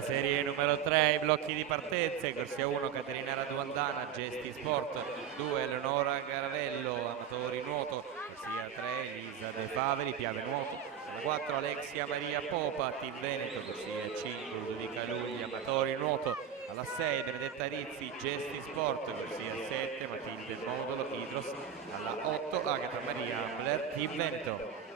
La serie numero 3, i blocchi di partenza, corsia 1 Caterina Raduandana, Gesti Sport, 2 Eleonora Garavello, amatori nuoto, corsia 3 Elisa De Faveri, Piave nuoto, alla 4 Alexia Maria Popa, Team Veneto, corsia 5 Ludovica Lugli, amatori nuoto, alla 6 Benedetta Rizzi, Gesti Sport, corsia 7 Matilde Modulo, Idros, alla 8 Agata Maria Ambler, Team Veneto.